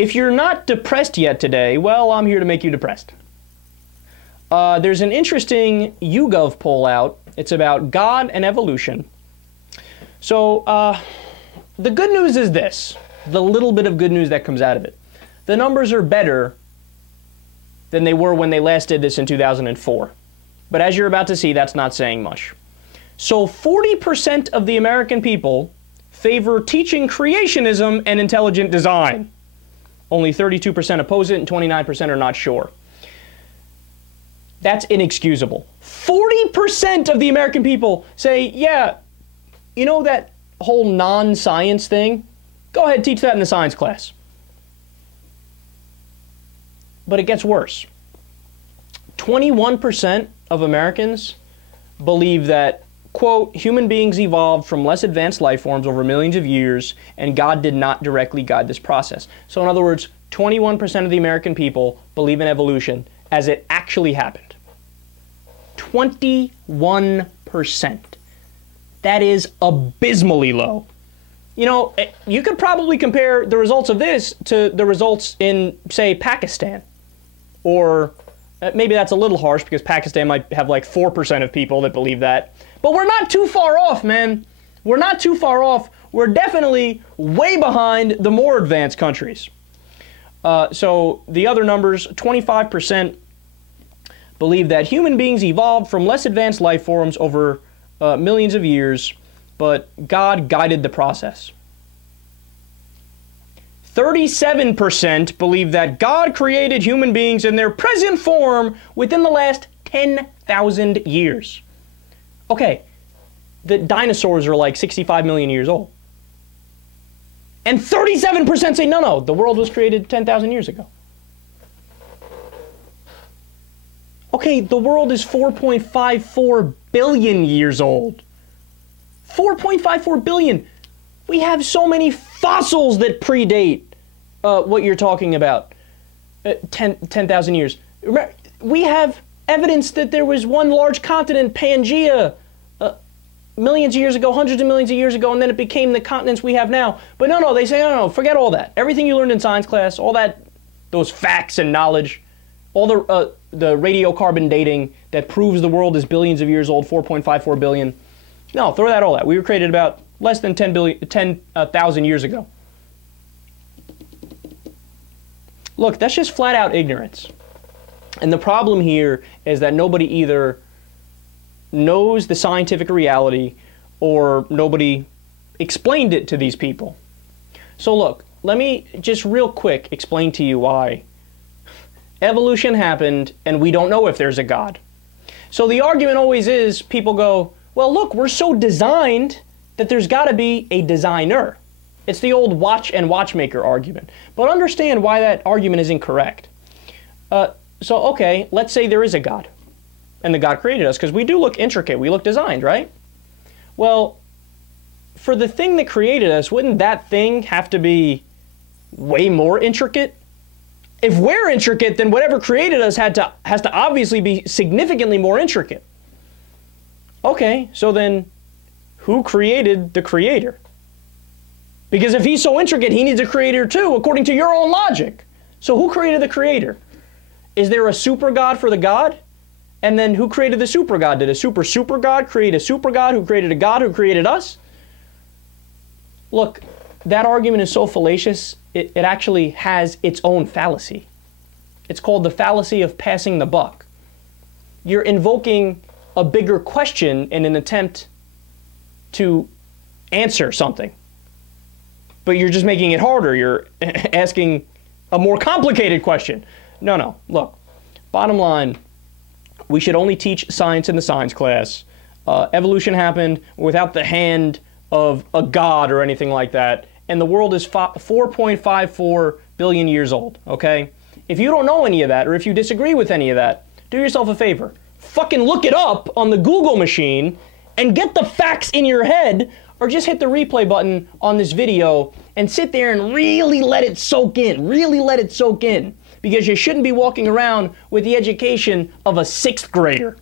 if you're not depressed yet today, well, I'm here to make you depressed. There's an interesting YouGov poll out. It's about God and evolution. So, the good news is this, the little bit of good news that comes out of it. The numbers are better than they were when they last did this in 2004. But as you're about to see, that's not saying much. So 40% of the American people favor teaching creationism and intelligent design. Only 32% oppose it and 29% are not sure. That's inexcusable. 40% of the American people say, yeah, you know that whole non-science thing? Go ahead, teach that in the science class. But it gets worse. 21% of Americans believe that, quote, human beings evolved from less advanced life forms over millions of years, and God did not directly guide this process. So in other words, 21% of the American people believe in evolution as it actually happened. 21%. That is abysmally low. You know, you could probably compare the results of this to the results in, say, Pakistan. Or maybe that's a little harsh because Pakistan might have like 4% of people that believe that. But we're not too far off, man. We're not too far off. We're definitely way behind the more advanced countries. So the other numbers, 25% believe that human beings evolved from less advanced life forms over millions of years, but God guided the process. 37% believe that God created human beings in their present form within the last 10,000 years. Okay, the dinosaurs are like 65 million years old. And 37% say, no, the world was created 10,000 years ago. Okay, the world is 4.54 billion years old. 4.54 billion. We have so many fossils that predate what you're talking about, 10,000 years. We have evidence that there was one large continent, Pangea, millions of years ago, hundreds of millions of years ago, and then it became the continents we have now. But no, they say, no, forget all that. Everything you learned in science class, all that, those facts and knowledge, all the radiocarbon dating that proves the world is billions of years old, 4.54 billion. No, throw that all out. We were created about less than 10,000 years ago. Look, that's just flat out ignorance. And the problem here is that nobody either knows the scientific reality or nobody explained it to these people. So look, let me just real quick explain to you why evolution happened and we don't know if there's a God. So the argument always is, people go, well, look, we're so designed that there's got to be a designer. It's the old watch and watchmaker argument. But understand why that argument is incorrect. So, okay, let's say there is a God, and the God created us, because we do look intricate, we look designed, right? Well, for the thing that created us, wouldn't that thing have to be way more intricate? If we're intricate, then whatever created us has to obviously be significantly more intricate. Okay, so then who created the creator? Because if he's so intricate, he needs a creator too, according to your own logic. So who created the creator? Is there a super God for the God? And then who created the super God? Did a super God create a super God who created a God who created us? Look, that argument is so fallacious, it actually has its own fallacy. It's called the fallacy of passing the buck. You're invoking a bigger question in an attempt to answer something. But you're just making it harder. You're asking a more complicated question. No, look, bottom line, we should only teach science in the science class. Evolution happened without the hand of a God or anything like that. And the world is 4.54 billion years old, okay? If you don't know any of that, or if you disagree with any of that, do yourself a favor. Fucking look it up on the Google machine and get the facts in your head, or just hit the replay button on this video and sit there and really let it soak in. Really let it soak in. Because you shouldn't be walking around with the education of a 6th grader.